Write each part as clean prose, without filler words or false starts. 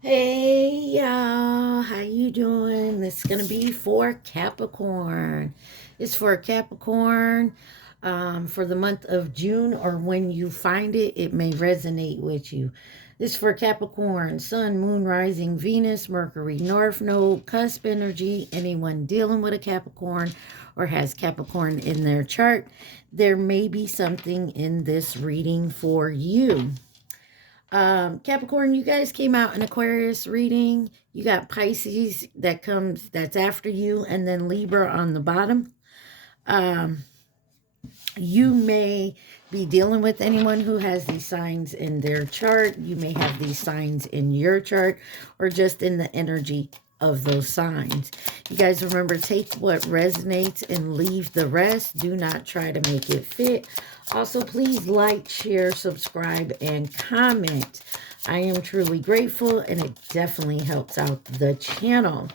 Hey y'all, how you doing? This is gonna be for Capricorn. It's for Capricorn for the month of June, or when you find it, it may resonate with you. This is for Capricorn, Sun, Moon, Rising, Venus, Mercury, North Node, Cusp energy. Anyone dealing with a Capricorn or has Capricorn in their chart, there may be something in this reading for you. Capricorn, you guys came out in Aquarius reading. You got Pisces that's after you, and then Libra on the bottom. You may be dealing with anyone who has these signs in their chart. You may have these signs in your chart, or just in the energy of those signs. You guys remember, take what resonates and leave the rest. Do not try to make it fit. Also, please like, share, subscribe, and comment. I am truly grateful, and it definitely helps out the channel.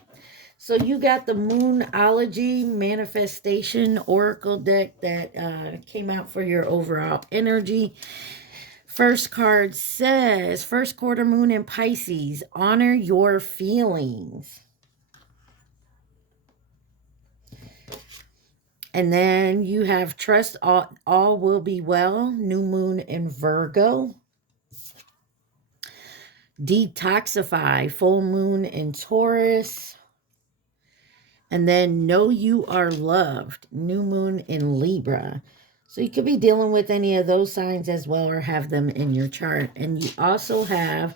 So you got the Moonology Manifestation Oracle deck that came out for your overall energy. First card says, first quarter moon in Pisces, honor your feelings. And then you have trust all will be well, new moon in Virgo. Detoxify, full moon in Taurus. And then know you are loved, new moon in Libra. So you could be dealing with any of those signs as well, or have them in your chart. And you also have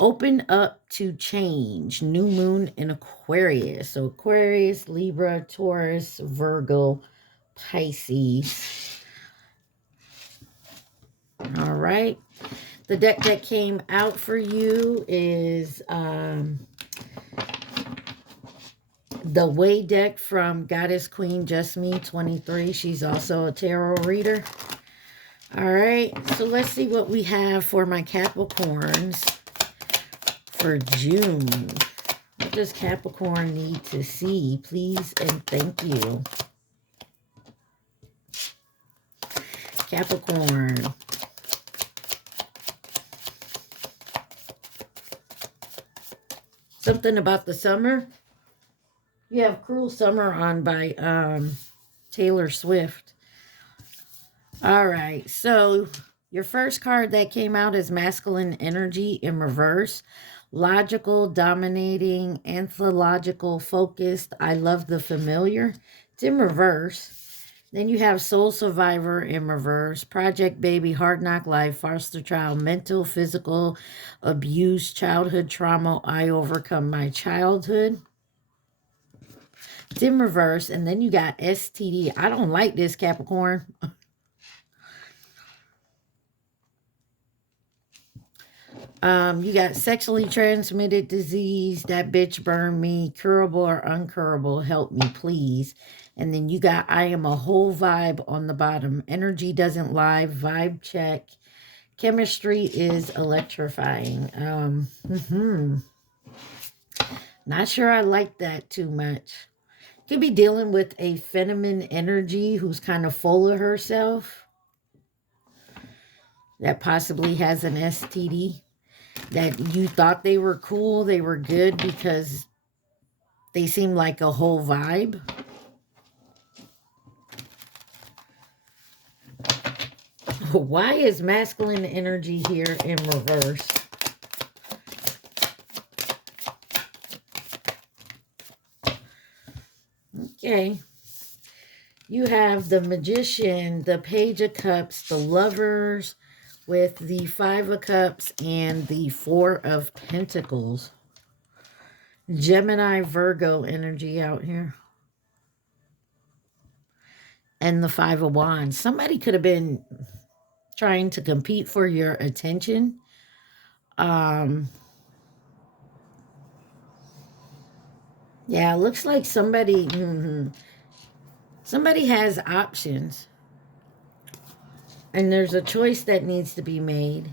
open up to change, new moon in Aquarius. So Aquarius, Libra, Taurus, Virgo, Pisces. All right. The deck that came out for you is the Way deck from Goddess Queen Just Me 23. She's also a tarot reader. All right, so let's see what we have for my Capricorns for June. What does Capricorn need to see? Please and thank you. Capricorn. Something about the summer. You have Cruel Summer on by Taylor Swift. All right, so your first card that came out is Masculine Energy in reverse. Logical, dominating, anthological, focused. I love the familiar. It's in reverse. Then you have Soul Survivor in reverse. Project Baby, Hard Knock Life, Foster Child, Mental, Physical, Abuse, Childhood Trauma. I overcome my childhood. It's in reverse. And then you got STD. I don't like this, Capricorn. You got sexually transmitted disease, that bitch burned me, curable or uncurable, help me please. And then you got I am a whole vibe on the bottom. Energy doesn't lie, vibe check. Chemistry is electrifying. Not sure I like that too much. Could be dealing with a feminine energy who's kind of full of herself, that possibly has an STD. That you thought they were cool, they were good because they seem like a whole vibe. Why is masculine energy here in reverse? Okay. You have the Magician, the Page of Cups, the Lovers, with the Five of Cups and the Four of Pentacles. Gemini, Virgo energy out here. And the Five of Wands. Somebody could have been trying to compete for your attention. Yeah, it looks like somebody somebody has options. And there's a choice that needs to be made.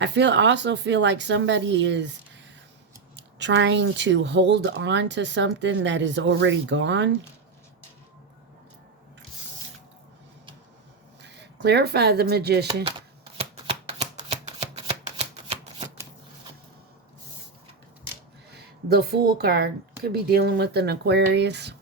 I also feel like somebody is trying to hold on to something that is already gone. Clarify the Magician. The Fool card could be dealing with an Aquarius.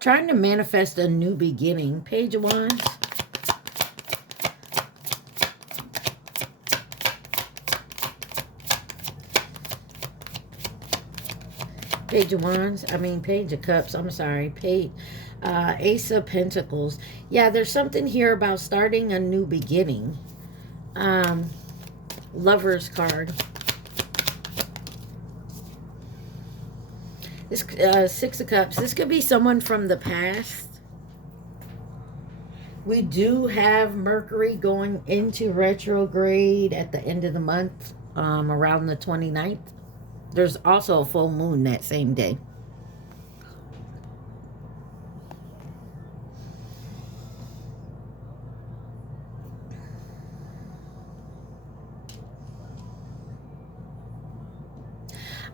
Trying to manifest a new beginning. Page of Wands. Page of Wands. Page of Cups. I'm sorry. Ace of Pentacles. Yeah, there's something here about starting a new beginning. Lover's card. This Six of Cups. This could be someone from the past. We do have Mercury going into retrograde at the end of the month, around the 29th. There's also a full moon that same day.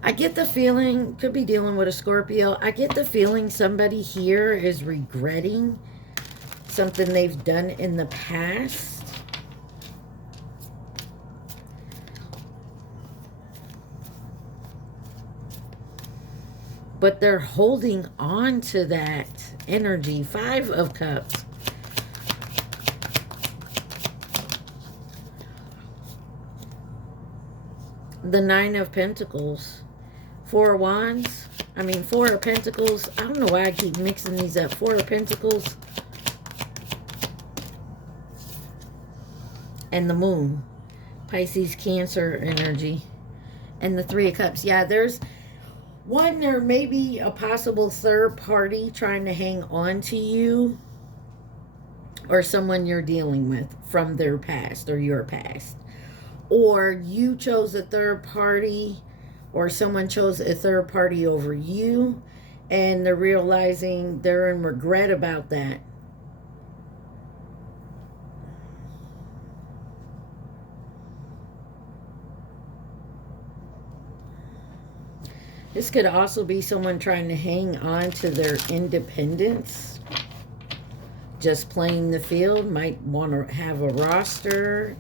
I get the feeling, could be dealing with a Scorpio. I get the feeling somebody here is regretting something they've done in the past. But they're holding on to that energy. Five of Cups. The Nine of Pentacles. Four of Wands. Four of Pentacles. I don't know why I keep mixing these up. Four of Pentacles. And the Moon. Pisces, Cancer energy. And the Three of Cups. Yeah, there may be a possible third party trying to hang on to you. Or someone you're dealing with from their past or your past. Or you chose a third party, or someone chose a third party over you, and they're realizing they're in regret about that. This could also be someone trying to hang on to their independence. Just playing the field. Might want to have a roster.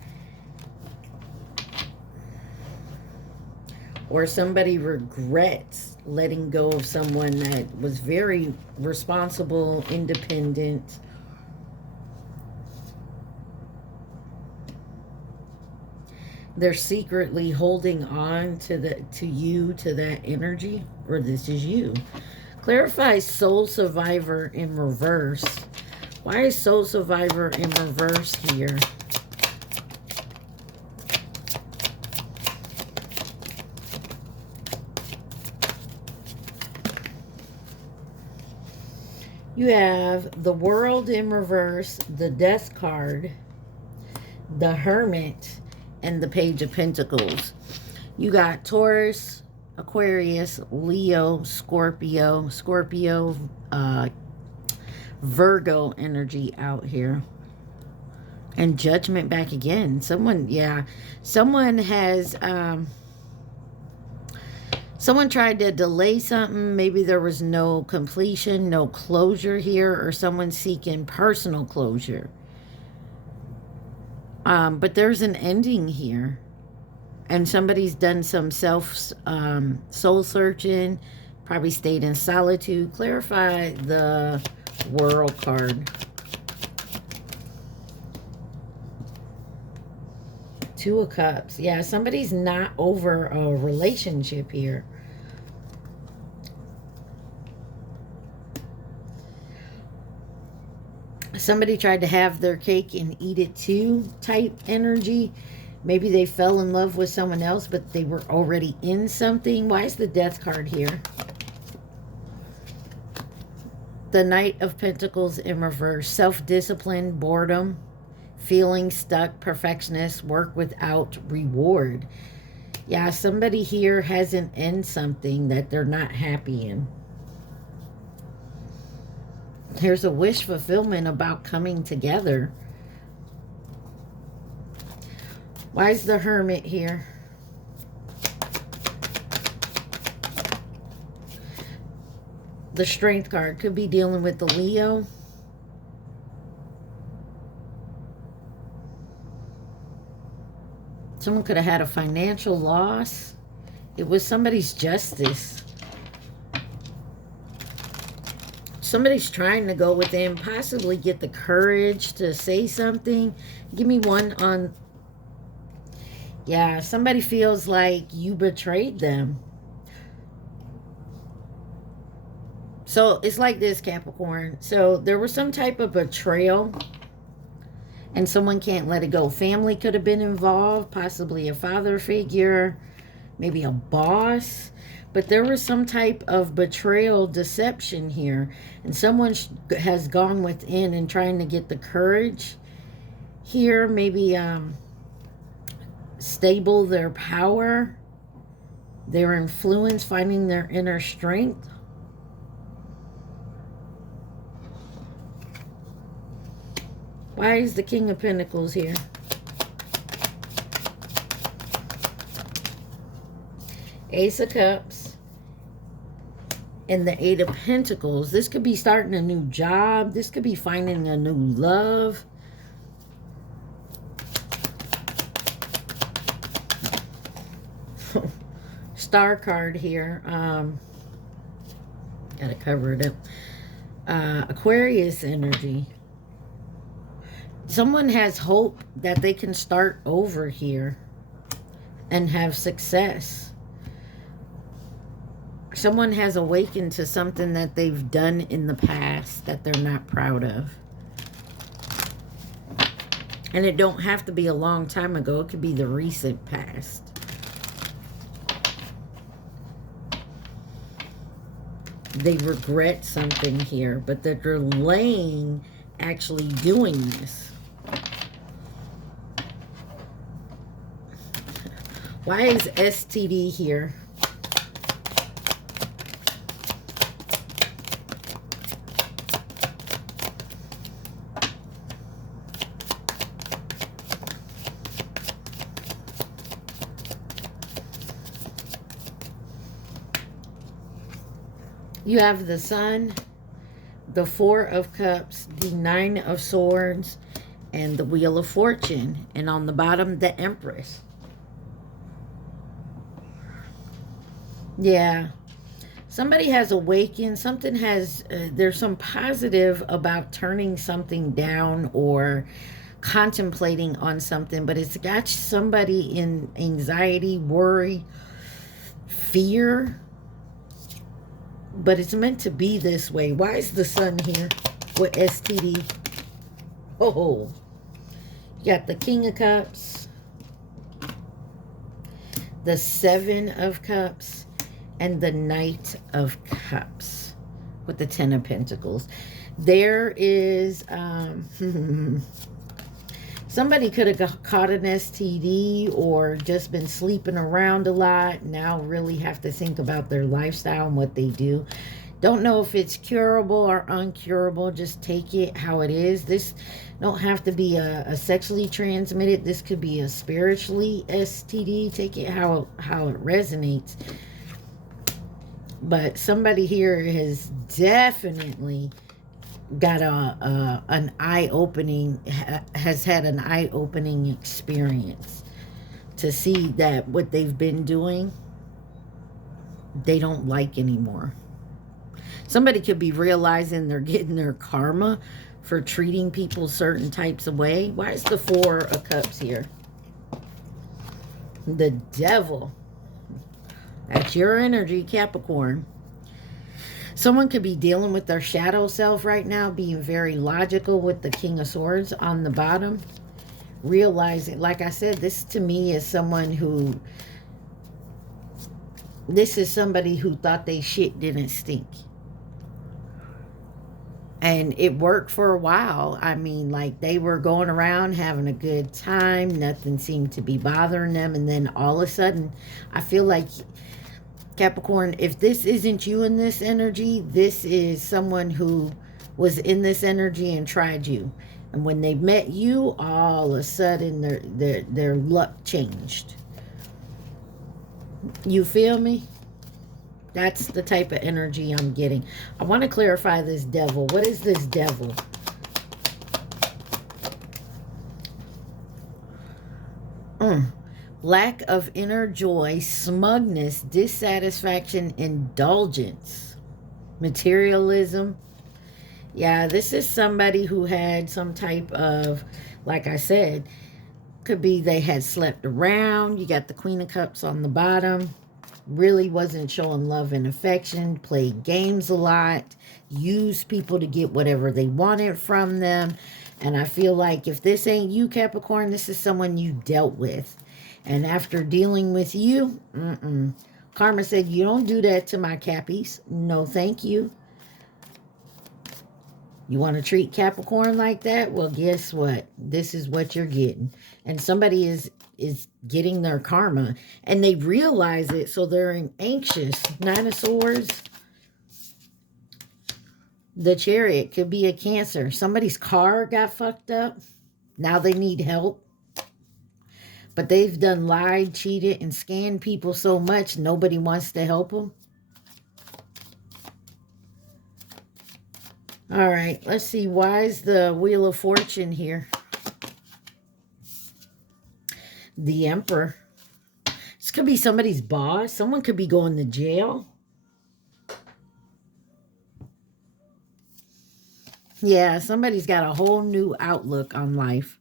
Or somebody regrets letting go of someone that was very responsible, independent. They're secretly holding on to that energy, or this is you. Clarify Soul Survivor in reverse. Why is Soul Survivor in reverse here? You have the World in reverse, the Death card, the Hermit, and the Page of Pentacles. You got Taurus, Aquarius, Leo, Scorpio, Virgo energy out here. And Judgment back again. Someone has... Someone tried to delay something. Maybe there was no completion, no closure here, or someone seeking personal closure. But there's an ending here. And somebody's done some soul searching, probably stayed in solitude. Clarify the World card. Two of Cups. Yeah, somebody's not over a relationship here. Somebody tried to have their cake and eat it too type energy. Maybe they fell in love with someone else, but they were already in something. Why is the Death card here? The Knight of Pentacles in reverse. Self-discipline, boredom, feeling stuck, perfectionist, work without reward. Yeah, somebody here hasn't ended something that they're not happy in. There's a wish fulfillment about coming together. Why is the Hermit here? The Strength card could be dealing with the Leo. Someone could have had a financial loss. It was somebody's justice. Somebody's trying to go within, possibly get the courage to say something. Give me one on... Yeah, somebody feels like you betrayed them. So it's like this, Capricorn. So there was some type of betrayal and someone can't let it go. Family could have been involved, possibly a father figure, maybe a boss. But there was some type of betrayal, deception here. And someone has gone within and trying to get the courage here. Maybe stable their power, their influence, finding their inner strength. Why is the King of Pentacles here? Ace of Cups and the Eight of Pentacles. This could be starting a new job. This could be finding a new love. Star card here. Gotta cover it up. Aquarius energy. Someone has hope that they can start over here and have success. Someone has awakened to something that they've done in the past that they're not proud of. And it don't have to be a long time ago. It could be the recent past. They regret something here, but they're delaying actually doing this. Why is STD here? You have the Sun, the Four of Cups, the Nine of Swords, and the Wheel of Fortune. And on the bottom, the Empress. Yeah. Somebody has awakened. Something has, there's some positive about turning something down or contemplating on something. But it's got somebody in anxiety, worry, fear. But it's meant to be this way. Why is the Sun here with STD? Oh, you got the King of Cups, the Seven of Cups, and the Knight of Cups with the Ten of Pentacles. There is somebody could have caught an STD or just been sleeping around a lot. Now really have to think about their lifestyle and what they do. Don't know if it's curable or uncurable. Just take it how it is. This don't have to be a sexually transmitted. This could be a spiritually STD. Take it how it resonates. But somebody here has definitely got an eye-opening, has had an eye-opening experience to see that what they've been doing, they don't like anymore. Somebody could be realizing they're getting their karma for treating people certain types of way. Why is the Four of Cups here? The Devil. That's your energy, Capricorn. Someone could be dealing with their shadow self right now, being very logical with the King of Swords on the bottom. Realizing, like I said, this to me is someone who, this is somebody who thought they shit didn't stink. And it worked for a while. I mean, like, they were going around having a good time. Nothing seemed to be bothering them. And then all of a sudden, I feel like, Capricorn, if this isn't you in this energy, this is someone who was in this energy and tried you. And when they met you, all of a sudden, their luck changed. You feel me? That's the type of energy I'm getting. I want to clarify this devil. What is this devil? Lack of inner joy, smugness, dissatisfaction, indulgence, materialism. Yeah, this is somebody who had some type of, like I said, could be they had slept around. You got the Queen of Cups on the bottom. Really wasn't showing love and affection. Played games a lot. Used people to get whatever they wanted from them. And I feel like if this ain't you, Capricorn, this is someone you dealt with. And after dealing with you, Karma said, you don't do that to my Cappies. No, thank you. You want to treat Capricorn like that? Well, guess what? This is what you're getting. And somebody is getting their karma. And they realize it, so they're anxious. Nine of Swords. The Chariot could be a Cancer. Somebody's car got fucked up. Now they need help. But they've done lied, cheated, and scammed people so much, nobody wants to help them. All right, let's see. Why is the Wheel of Fortune here? The Emperor. This could be somebody's boss. Someone could be going to jail. Yeah, somebody's got a whole new outlook on life.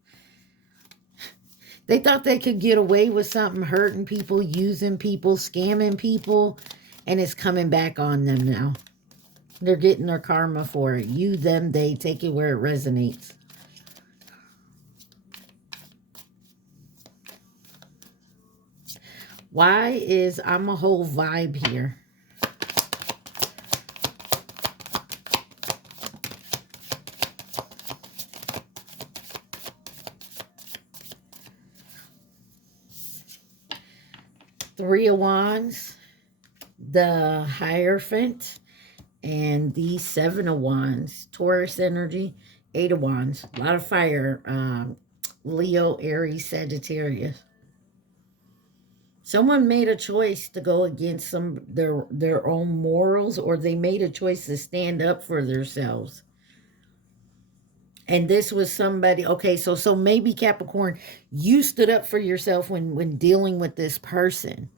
They thought they could get away with something, hurting people, using people, scamming people, and it's coming back on them now. They're getting their karma for it. You, them, they. Take it where it resonates. Why is I'm a whole vibe here? Three of Wands, the Hierophant, and the Seven of Wands. Taurus energy, Eight of Wands. A lot of fire. Leo, Aries, Sagittarius. Someone made a choice to go against their own morals, or they made a choice to stand up for themselves. And this was somebody, okay, so maybe Capricorn, you stood up for yourself when dealing with this person.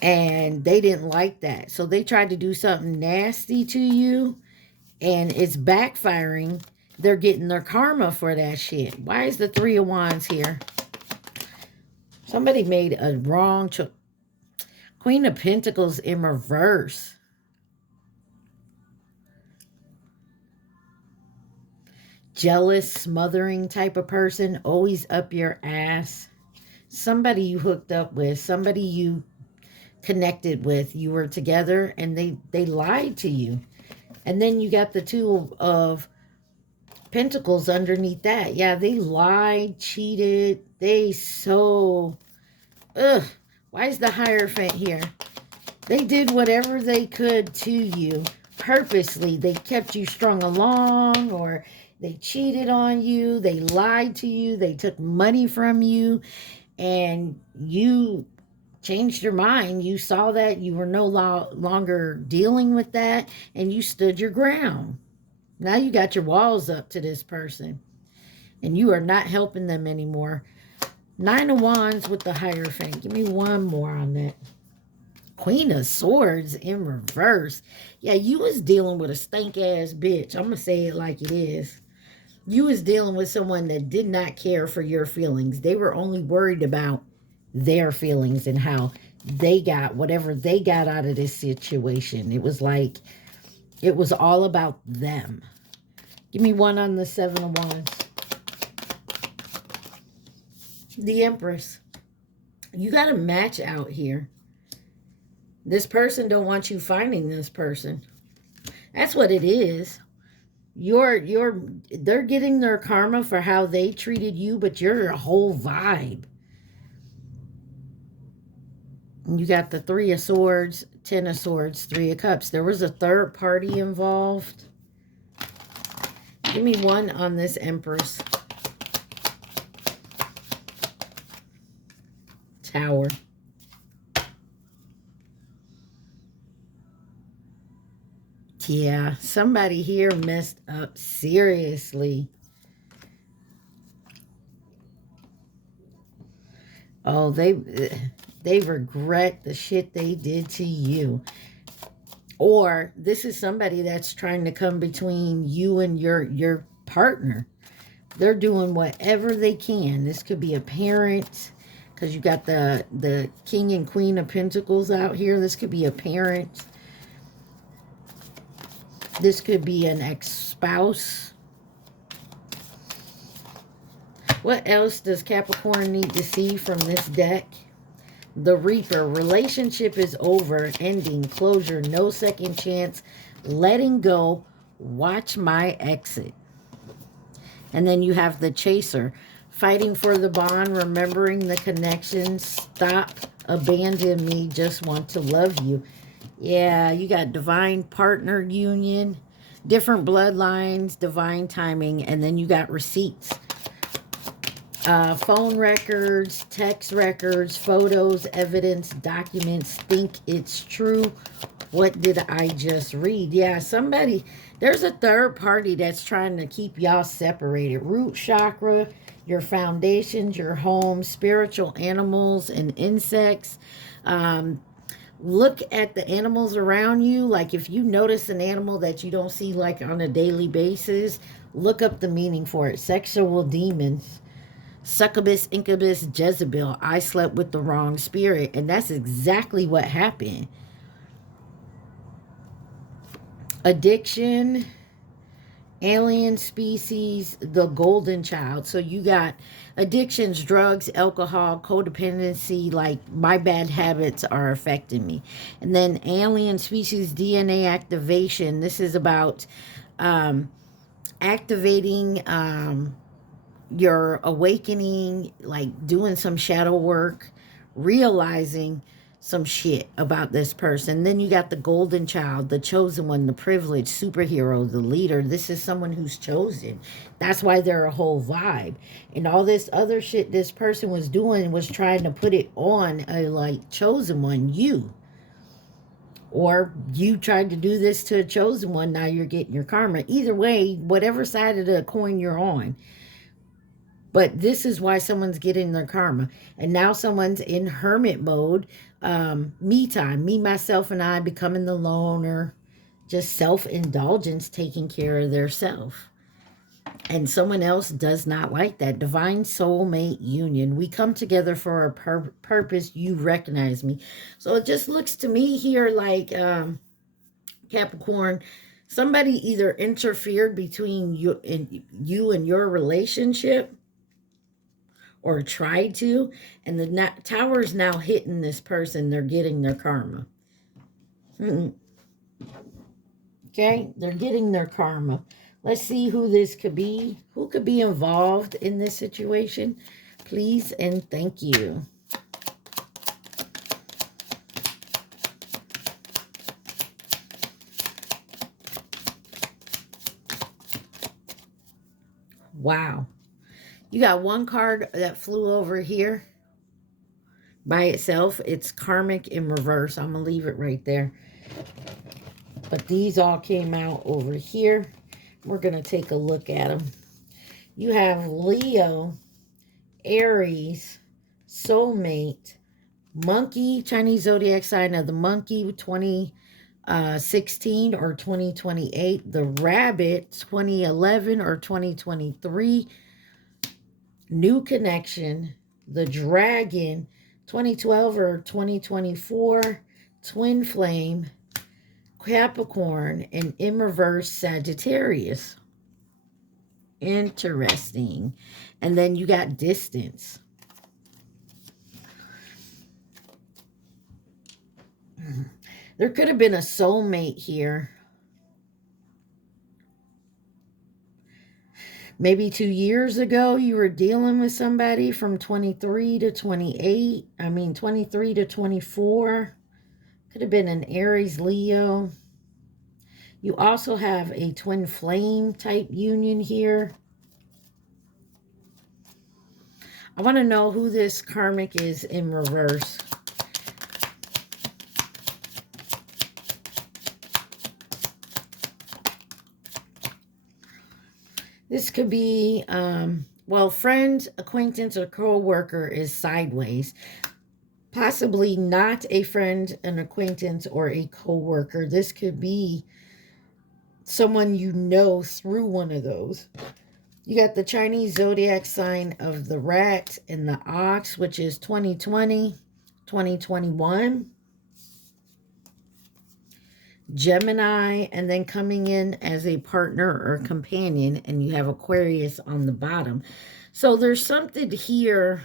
And they didn't like that. So they tried to do something nasty to you, and it's backfiring. They're getting their karma for that shit. Why is the Three of Wands here? Somebody made a wrong choice. Queen of Pentacles in reverse. Jealous, smothering type of person. Always up your ass. Somebody you hooked up with. Somebody you connected with. You were together and they lied to you. And then you got the Two of Pentacles underneath that. Yeah, they lied, cheated. They so... Ugh. Why is the Hierophant here? They did whatever they could to you. Purposely. They kept you strung along, or they cheated on you. They lied to you. They took money from you. And you changed your mind. You saw that. You were no longer dealing with that. And you stood your ground. Now you got your walls up to this person. And you are not helping them anymore. Nine of Wands with the Hierophant. Give me one more on that. Queen of Swords in reverse. Yeah, you was dealing with a stank-ass bitch. I'm going to say it like it is. You was dealing with someone that did not care for your feelings. They were only worried about their feelings and how they got whatever they got out of this situation. It was like, it was all about them. Give me one on the Seven of Wands. The Empress. You got a match out here. This person don't want you finding this person. That's what it is. They're getting their karma for how they treated you, but you're a whole vibe. You got the Three of Swords, Ten of Swords, Three of Cups. There was a third party involved. Give me one on this Empress. Tower. Yeah, somebody here messed up seriously. Oh, they regret the shit they did to you. Or this is somebody that's trying to come between you and your partner. They're doing whatever they can. This could be a parent, because you got the King and Queen of Pentacles out here. This could be a parent. This could be an ex-spouse. What else does Capricorn need to see from this deck? The Reaper. Relationship is over. Ending. Closure. No second chance. Letting go. Watch my exit. And then you have the Chaser. Fighting for the bond. Remembering the connection. Stop. Abandon me. Just want to love you. Yeah, you got divine partner union. Different bloodlines. Divine timing. And then you got receipts. Phone records, text records, photos, evidence, documents. Think it's true. What did I just read? Yeah, somebody, there's a third party that's trying to keep y'all separated. Root chakra, your foundations, your home, spiritual animals and insects. Look at the animals around you. Like if you notice an animal that you don't see like on a daily basis, look up the meaning for it. Sexual demons. Succubus, incubus, Jezebel. I slept with the wrong spirit. And that's exactly what happened. Addiction, alien species, the golden child. So you got addictions, drugs, alcohol, codependency, like my bad habits are affecting me. And then alien species, DNA activation. This is about activating your awakening, like doing some shadow work, realizing some shit about this person. Then you got the golden child, the chosen one, the privileged superhero, the leader. This is someone who's chosen. That's why they're a whole vibe. And all this other shit this person was doing was trying to put it on a like chosen one, you. Or you tried to do this to a chosen one, now you're getting your karma. Either way, whatever side of the coin you're on. But this is why someone's getting their karma. And now someone's in hermit mode. Me time. Me, myself, and I becoming the loner. Just self-indulgence, taking care of their self. And someone else does not like that. Divine soulmate union. We come together for a purpose. You recognize me. So it just looks to me here like Capricorn, somebody either interfered between you and your relationship, or tried to, and the tower is now hitting this person. They're getting their karma. Okay, they're getting their karma. Let's see who this could be. Who could be involved in this situation? Please and thank you. Wow. You got one card that flew over here by itself. It's karmic in reverse. I'm going to leave it right there. But these all came out over here. We're going to take a look at them. You have Leo, Aries, soulmate, monkey, Chinese zodiac sign of the monkey, 2016 or 2028. The rabbit, 2011 or 2023. New connection, the dragon, 2012 or 2024, twin flame, Capricorn, and in reverse Sagittarius. Interesting. And then you got distance. There could have been a soulmate here. Maybe 2 years ago, you were dealing with somebody from 23 to 28. I mean, 23 to 24. Could have been an Aries, Leo. You also have a twin flame type union here. I want to know who this karmic is in reverse. This could be, well, friend, acquaintance, or co-worker is sideways. Possibly not a friend, an acquaintance, or a co-worker. This could be someone you know through one of those. You got the Chinese zodiac sign of the rat and the ox, which is 2020, 2021. Gemini, and then coming in as a partner or companion, and you have Aquarius on the bottom. So there's something here.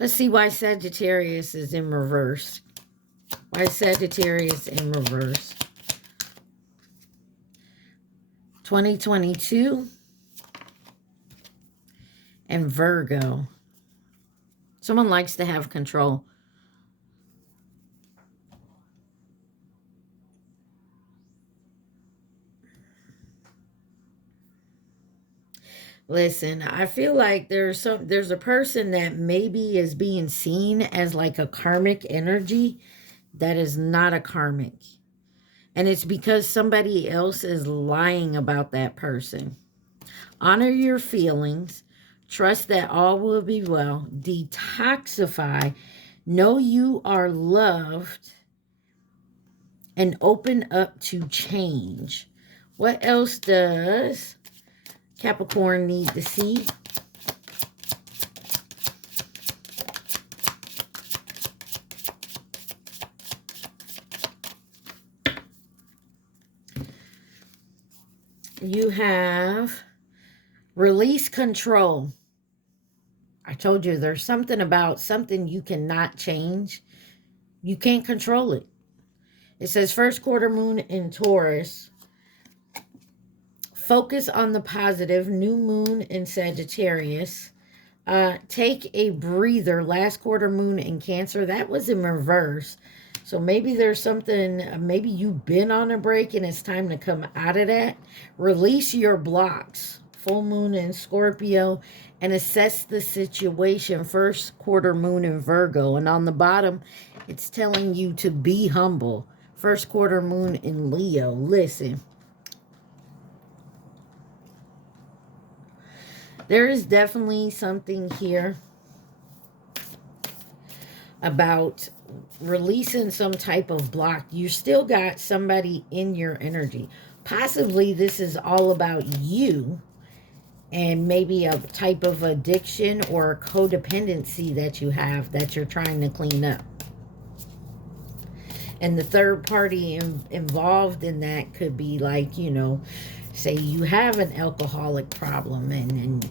Let's see why Sagittarius is in reverse. Why is Sagittarius in reverse? 2022 and Virgo. Someone likes to have control. Listen, I feel like there's a person that maybe is being seen as like a karmic energy that is not a karmic. And it's because somebody else is lying about that person. Honor your feelings. Trust that all will be well. Detoxify. Know you are loved. And open up to change. What else does Capricorn need to see? You have release control. I told you there's something about something you cannot change. You can't control it. It says first quarter moon in Taurus. Focus on the positive. New moon in Sagittarius. Take a breather. Last quarter moon in Cancer. That was in reverse. So maybe there's something, maybe you've been on a break and it's time to come out of that. Release your blocks. Full moon in Scorpio. And assess the situation. First quarter moon in Virgo. And on the bottom, it's telling you to be humble. First quarter moon in Leo. Listen. There is definitely something here about releasing some type of block. You still got somebody in your energy. Possibly this is all about you and maybe a type of addiction or codependency that you have that you're trying to clean up. And the third party involved in that could be like, you know, say you have an alcoholic problem and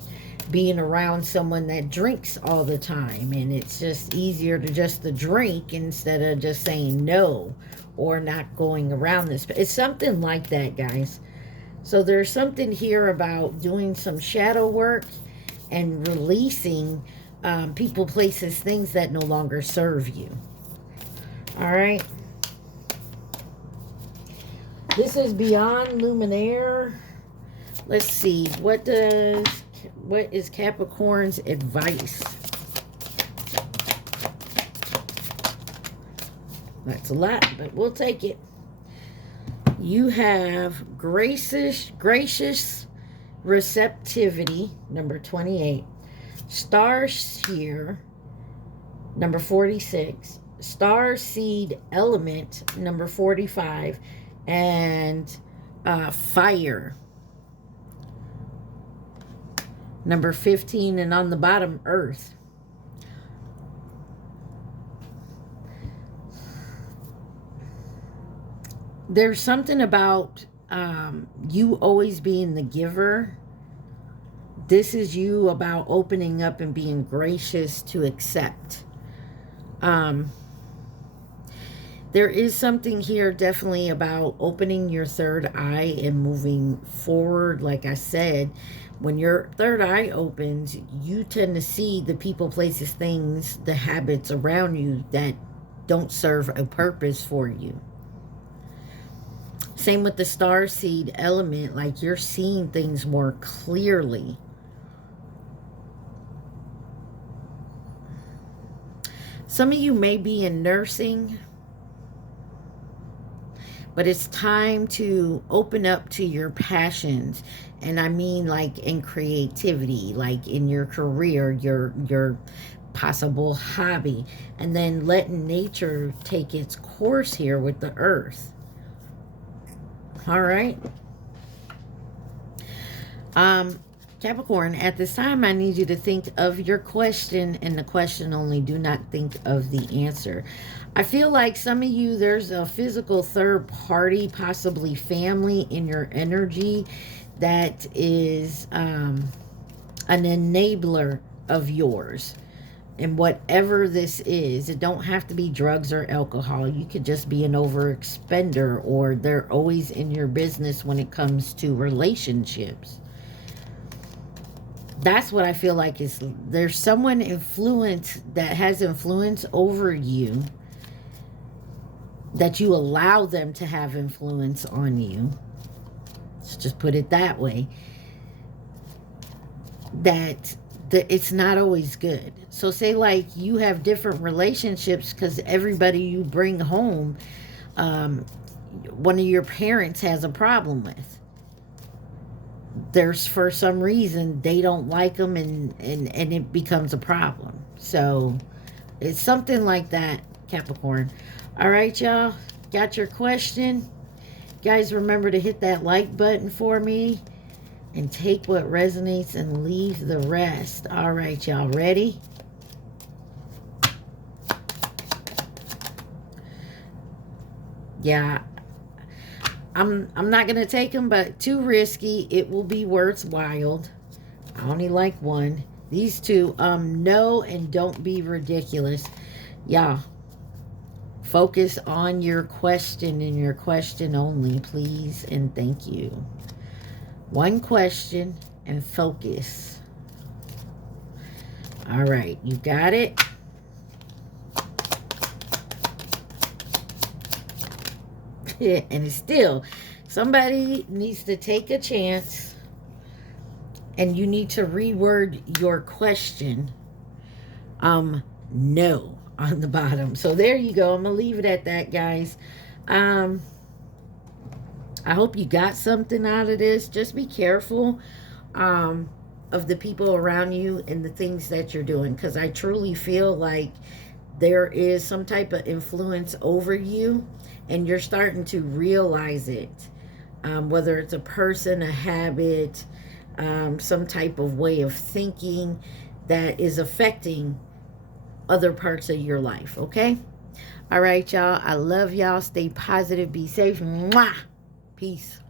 being around someone that drinks all the time, and it's just easier to just to drink instead of just saying no or not going around this. It's something like that, guys. So there's something here about doing some shadow work and releasing people, places, things that no longer serve you. All right. This is Beyond Luminaire. Let's see. What is Capricorn's advice? That's a lot, but we'll take it. You have gracious receptivity, number 28. Star Seer, number 46. Star Seed Element, number 45. And Fire, number 15. And on the bottom, Earth. There's something about you always being the giver. This is you about opening up and being gracious to accept. There is something here definitely about opening your third eye and moving forward. Like I said, when your third eye opens, you tend to see the people, places, things, the habits around you that don't serve a purpose for you. Same with the star seed element, like you're seeing things more clearly. Some of you may be in nursing, but it's time to open up to your passions. And I mean like in creativity, like in your career, your possible hobby, and then letting nature take its course here with the earth. All right. Capricorn, at this time, I need you to think of your question and the question only. Do not think of the answer. I feel like some of you, there's a physical third party, possibly family in your energy that is an enabler of yours. And whatever this is, it don't have to be drugs or alcohol. You could just be an overexpender, or they're always in your business when it comes to relationships. That's what I feel like is there's someone that has influence over you, that you allow them to have influence on you. Let's just put it that way. That it's not always good. So say like you have different relationships because everybody you bring home, one of your parents has a problem with. There's, for some reason, they don't like them, and it becomes a problem. So it's something like that, Capricorn. All right, y'all. Got your question? Guys, remember to hit that like button for me and take what resonates and leave the rest. All right, y'all. Ready? Yeah. I'm not going to take them, but too risky. It will be worthwhile. I only like one. These two, no, and don't be ridiculous. Yeah. Focus on your question and your question only, please, and thank you. One question and focus. All right, you got it? And it's still, somebody needs to take a chance, and you need to reword your question. No, on the bottom. So there you go. I'm gonna leave it at that, guys. I hope you got something out of this. Just be careful of the people around you and the things that you're doing, because I truly feel like there is some type of influence over you, and you're starting to realize it, whether it's a person, a habit, some type of way of thinking that is affecting other parts of your life. Okay? All right, y'all. I love y'all. Stay positive. Be safe. Mwah! Peace.